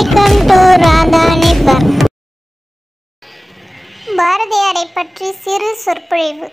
Welcome to ராதானி fun. பாரதியாரை பற்றி சிறு சொற்பொழிவு.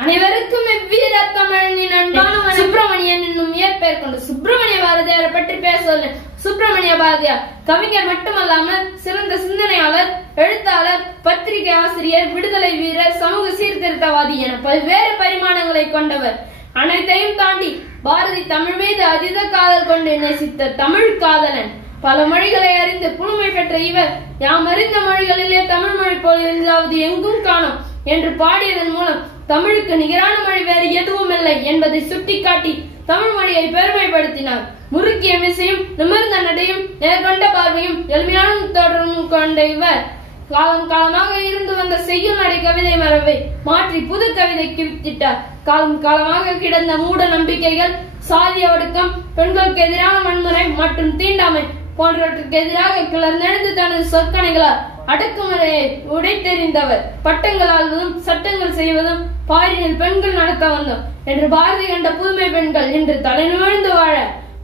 அனைவருக்கும் எவ்வீர தமிழனின் அன்பான சுப்பிரமணியன் என்னும் இயற்பெயர் கொண்டு சுப்பிரமணிய பாரதியாரை பற்றி பேச சுப்பிரமணிய பாரதியார் கவிஞர் மட்டுமல்லாமல் சிறந்த சிந்தனையாளர், எழுத்தாளர், பத்திரிகை ஆசிரியர், விடுதலை வீரர், சமூக சீர்திருத்தவாதி என பல்வேறு பரிமாணங்களை கொண்டவர். அனைத்தையும் தாண்டி பாரதி தமிழ் மீது அதீத காதல் கொண்டு நேசித்த தமிழ் காதலன். பல மொழிகளை அறிந்து புலமை பெற்ற இவர் யாம் அறிந்த மொழிகளிலே தமிழ் மொழி போல் இருந்தாவது எங்கும் காணோம் என்று பாடியதன் மூலம் தமிழுக்கு நிகரான மொழி வேறு எதுவும் இல்லை என்பதை சுட்டிக்காட்டி தமிழ் மொழியை பெருமைப்படுத்தினார். முறுக்கிய மிசையும் நிமிர்ந்த நடையும் நேர்கொண்ட பார்வையும் எளிமையான தொடரும் கொண்ட இவர் காலம் காலமாக இருந்து வந்த செய்யுள் நடை கவிதை மரபை மாற்றி புது கவிதைக்கு வித்திட்டார். காலம் காலமாக கிடந்த மூட நம்பிக்கைகள், சாதிய ஒடுக்கம், பெண்களுக்கு எதிரான வன்முறை மற்றும் தீண்டாமை போன்றவற்றுக்கு எதிராக கிளர்ந்தெழுந்து தனது சொற்கணைகளால் அடக்குமுறையை உடைத்தெறிந்தவர். பட்டங்கள் ஆள்வதும் சட்டங்கள் செய்வதும் பாரினில் பெண்கள் நடத்த வந்தோம் என்று பாரதி கண்ட புதுமை பெண்கள் இன்று தலை நிமிர்ந்து வாழ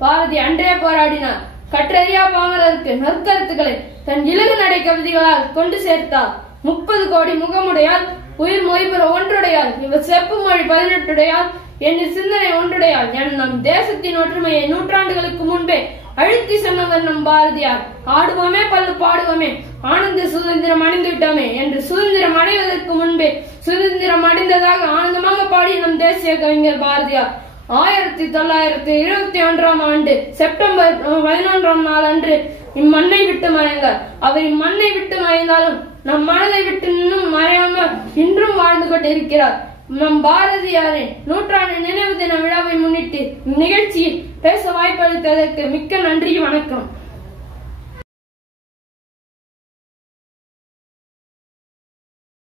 பாரதி அன்றே போராடினார். கற்றறியா பாமரருக்கு நற்கருத்துக்களை தன் இலகு நடை கவிதைகளால் கொண்டு சேர்த்தார். 30 கோடி முகமுடையால், உயிர் மொய்புற ஒன்றுடையால், இவர் செப்பு மொழி 18 என் சிந்தனை ஒன்றுடையால் என நம் தேசத்தின் ஒற்றுமையை நூற்றாண்டுகளுக்கு முன்பே அழுத்தி சொன்னவர் நம் பாரதியார். ஆடுவோமே பல்லு பாடுவோமே, ஆனந்த சுதந்திரம் அடைந்து விட்டோமே என்று சுதந்திரம் அடைவதற்கு முன்பே சுதந்திரம் அடைந்ததாக ஆனந்தமாக பாடிய நம் தேசிய கவிஞர் பாரதியார் 1921 ஆண்டு செப்டம்பர் 11 நாள் அன்று இம்மண்ணை விட்டு மறைந்தார். அவர் இம்மண்ணை விட்டு மறைந்தாலும் நம் மனதை விட்டு இன்னும் மறையாமல் இன்றும் வாழ்ந்து கொண்டிருக்கிறார். நம் பாரதியாரின் 100ஆண்டு நினைவு தின விழாவை முன்னிட்டு இந்நிகழ்ச்சியில் பேச வாய்ப்பளித்ததற்கு மிக்க நன்றி, வணக்கம்.